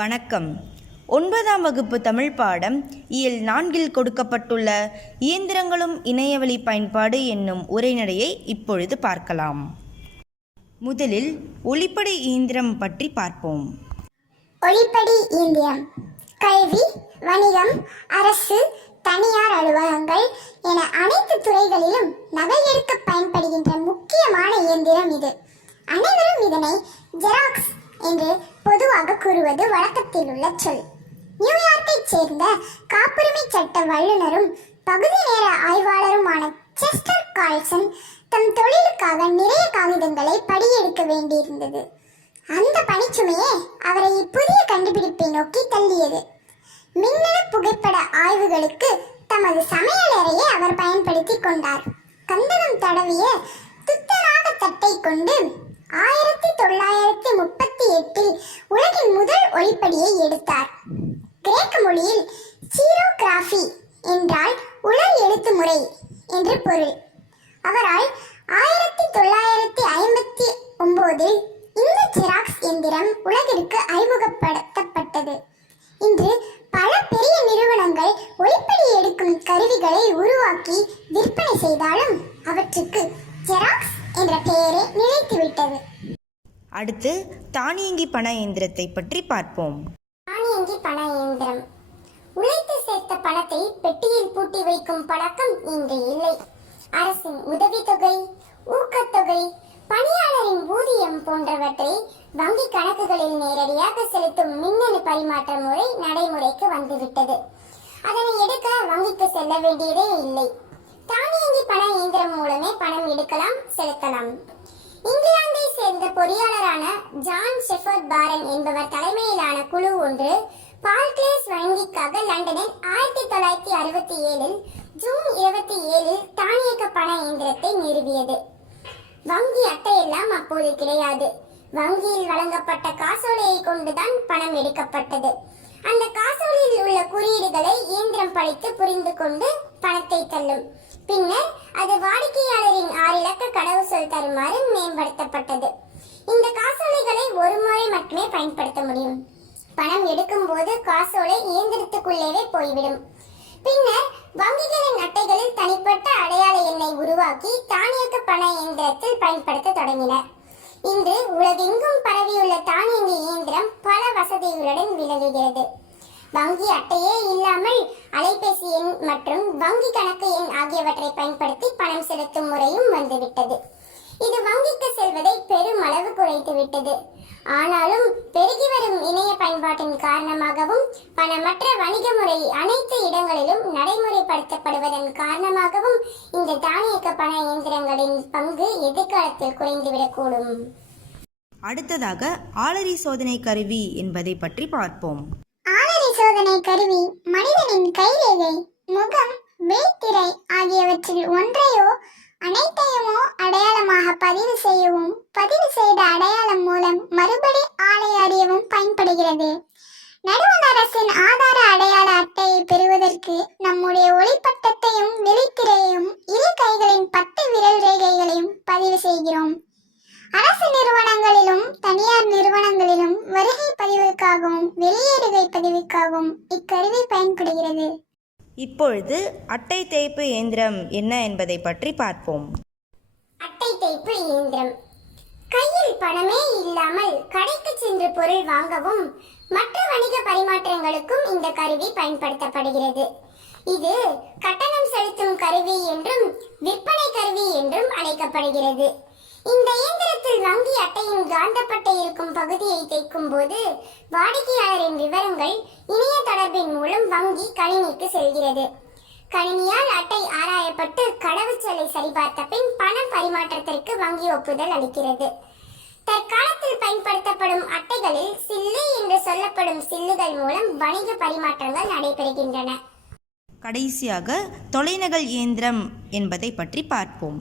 வணக்கம். 9ஆம் வகுப்பு தமிழ் பாடம் இயல் 4 கொடுக்கப்பட்டுள்ள இயந்திரங்களும் இணையவழி பயன்பாடு என்னும் உரைநடையை இப்பொழுது பார்க்கலாம். முதலில் ஒளிப்படை இயந்திரம் பற்றி பார்ப்போம். ஒளிப்படி இயந்திரம் கல்வி, வணிகம், அரசு, தனியார் அலுவலகங்கள் என அனைத்து துறைகளிலும் நகல் எடுக்க பயன்படுகின்ற முக்கியமான இயந்திரம் இது. அனைவரும் இதனை ஜெராக்ஸ் என்று பொதுவாக கூறுவது வழக்கத்தில் உள்ள சொல். நியூயார்க்கைச் சேர்ந்த காப்புரிமை சட்ட வல்லுநரும் பகுதி நேர ஆய்வாளருமான செஸ்டர் கார்ல்சன் தம் தொழிலுக்காக நிறைய காகிதங்களை படியெடுக்க வேண்டியிருந்தது. அந்த பணிச்சுமையே அவரை இப்புதிய கண்டுபிடிப்பை நோக்கி தள்ளியது. மின்னணு புகைப்பட ஆய்வுகளுக்கு தமது சமையலறையை அவர் பயன்படுத்தி கொண்டார். கந்தகம் தடவிய துத்தநாக தட்டை கொண்டு 1938 உலகின் முதல் ஒளிப்படியை எடுத்தார். கிரேக்க மொழியில் சீரோகிராஃபி என்றால் உலர் எழுத்து முறை என்று பொருள். அவரால் 1959 இந்த ஜெராக்ஸ் எந்திரம் உலகிற்கு அறிமுகப்படுத்தப்பட்டது. இன்று பல பெரிய நிறுவனங்கள் ஒளிப்படி எடுக்கும் கருவிகளை உருவாக்கி விற்பனை செய்தாலும் அவற்றுக்கு ஜெராக்ஸ் என்ற பெயரே நிலைத்துவிட்டது. அடுத்து தானியங்கி பண இயந்திரத்தை பற்றி பார்ப்போம். தானியங்கி பண இயந்திரம் உழைத்து சேர்த்த பணத்தை பெட்டியில் பூட்டி வைக்கும் பழக்கம் இன்று இல்லை. அரசின் உதவித்தொகை, ஊக்கத்தொகை, பணியாளரின் ஊதியம் போன்றவற்றை வங்கி கணக்குகளில் நேரடியாக செலுத்தும் மின்னணு பரிமாற்ற முறை நடைமுறைக்கு வந்துவிட்டது. அதனை எடுக்க வங்கிக்கு செல்ல வேண்டியதே இல்லை. தானியங்கி பண இயந்திரம் மூலமே பணம் எடுக்கலாம், செலுத்தலாம். இங்கிலாந்தை சேர்ந்த பொறியாளரான ஜான் ஷெஃபர்ட் பாரன் என்பவர் தலைமையிலான குழு ஒன்று பார்க்லேஸ் வங்கிக்காக லண்டனில் 1967 ஜூன் 27 தானியக்க பண இயந்திரத்தை நிறுவியது. வங்கி அட்டையெல்லாம் அப்போது கிடையாது. வங்கியில் வழங்கப்பட்ட காசோலையை கொண்டுதான் பணம் எடுக்கப்பட்டது. அந்த காசோலையில் உள்ள குறியீடுகளை இயந்திரம் படித்து புரிந்து கொண்டு பணத்தை தள்ளும். பின்னர் அது வாடிக்கையாளரின் 6 இலக்க கடவுச்சொல் தருமாறு மேம்படுத்தப்பட்டது. இந்த காசோலைகளை ஒரு முறை மட்டுமே பயன்படுத்த முடியும். பணம் எடுக்கும் போது காசோலை இயந்திரத்துக்குள்ளேயே போய்விடும். பின்னர் வங்கிகளின் அட்டைகளில் தனிப்பட்ட அடையாள எண்ணை உருவாக்கி தானியக்க பண இயந்திரத்தில் பயன்படுத்த தொடங்கினர். இன்று உலகெங்கும் பரவியுள்ள தானியங்கி இயந்திரம் பல வசதிகளுடன் விளங்குகிறது. வங்கி அட்டையே இல்லாமல் அலைபேசி எண் மற்றும் வங்கி கணக்கு எண் ஆகியவற்றை பயன்படுத்தி பணம் செலுத்தும் முறையும் வந்துவிட்டது. இது வங்கிக்கு செல்வதை பெருமளவு குறைத்துவிட்டது. ஆனாலும் பெருகி வரும் இணைய பயன்பாட்டின் காரணமாகவும் பணமற்ற வணிக முறை அனைத்து இடங்களிலும் நடைமுறைப்படுத்தப்படுவதன் காரணமாகவும் இந்த தானியக்க பண இயந்திரங்களின் பங்கு எதிர்காலத்தில் குறைந்துவிடக்கூடும். அடுத்ததாக ஆளறி சோதனை கருவி என்பதை பற்றி பார்ப்போம். ஆளறி சோதனை கருவி மனிதனின் கைரேகை, முகம், விழித்திரை ஆகியவற்றில் ஒன்றையோ அனைத்தையுமோ அடையாளமாக பதிவு செய்யவும், பதிவு செய்த அடையாளம் மூலம் மறுபடி ஆளை அறியவும் பயன்படுகிறது. நடுவண் அரசின் ஆதார அடையாள அட்டையை பெறுவதற்கு நம்முடைய ஒளிப்பட்டத்தையும் விழித்திரையையும் இரு கைகளின் 10 விரல் ரேகைகளையும் பதிவு செய்கிறோம். அரசு நிறுவனங்களிலும் தனியார் நிறுவனங்களிலும் வருகை பதிவுக்காகவும் வெளியேறுகை பதிவுக்காகவும் இக்கருவி பயன்படுகிறது. இப்பொழுது அட்டை தேய்ப்பு இயந்திரம் என்ன என்பதை பற்றி பார்ப்போம். அட்டை தேய்ப்பு இயந்திரம் கையில் பணமே இல்லாமல் கடைக்கு சென்று பொருள் வாங்கவும் மற்ற வணிக பரிமாற்றங்களுக்கும் இந்த கருவி பயன்படுத்தப்படுகிறது. இது கட்டணம் செலுத்தும் கருவி என்றும் விற்பனை கருவி என்றும் அழைக்கப்படுகிறது. இந்த இயந்திரத்தில் வங்கி அட்டையின் காந்தப்பட்டை இருக்கும் பகுதியை தேய்க்கும் போது வாடிக்கையாளரின் விவரங்கள் இணைய தொடர்பின் மூலம் வங்கி கணினிக்கு செல்கிறது. கணினியால் அட்டை ஆராயப்பட்டு கடவுச்சொல்லை சரிபார்த்த பின் பண பரிமாற்றத்திற்கு வங்கி ஒப்புதல் அளிக்கிறது. தற்காலத்தில் பயன்படுத்தப்படும் அட்டைகளில் சில்லு என்று சொல்லப்படும் சில்லுகள் மூலம் வணிக பரிமாற்றங்கள் நடைபெறுகின்றன. கடைசியாக தொலைநகல் இயந்திரம் என்பதை பற்றி பார்ப்போம்.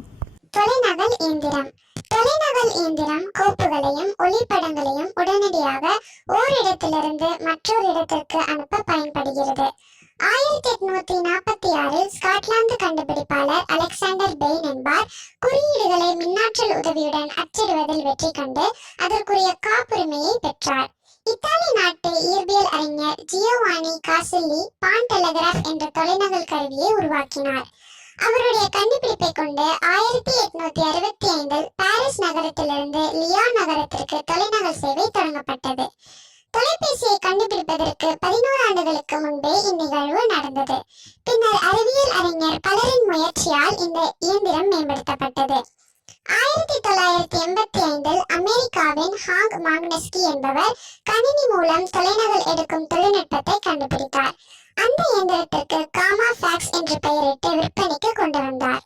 தொலைநகல் இயந்திரம் தொலைநகல் இயந்திரம் கோப்புகளையும் ஒளிப்படங்களையும் உடனடியாக ஓரிடத்திலிருந்து மற்றொரு இடத்திற்கு அனுப்ப பயன்படுகிறது. 1846 ஸ்காட்லாந்து கண்டுபிடிப்பாளர் அலெக்சாண்டர் பெயின் என்பார் குறியீடுகளை மின்னாற்றல் உதவியுடன் அச்சிடுவதில் வெற்றி கண்டு அதற்குரிய காப்புரிமையை பெற்றார். இத்தாலி நாட்டு இயற்பியல் அறிஞர் ஜியோவானி காசில்லி பான் டெலிகிராஃப் என்ற தொலைநகல் கருவியை உருவாக்கினார். அவருடைய கண்டுபிடிப்பை கொண்டு 1865 பாரிஸ் நகரத்திலிருந்து லியான் நகரத்திற்கு தொலைநகல் சேவை தொடங்கப்பட்டது. தொலைபேசியை கண்டுபிடிப்பதற்கு 11 ஆண்டுகளுக்கு முன்பே இந்நிகழ்வு நடந்தது. பின்னர் அறிவியல் அறிஞர் பலரின் முயற்சியால் இந்த இயந்திரம் மேம்படுத்தப்பட்டது. 1985 அமெரிக்காவின் ஹாங் மாக்னஸ்கி என்பவர் கணினி மூலம் தொலைநகல் எடுக்கும் தொழில்நுட்பத்தை கண்டுபிடித்தார். அந்த இயந்திரத்திற்கு காமா ஃபேக்ஸ் என்று பெயரிட்டு விற்பனைக்கு கொண்டு வந்தார்.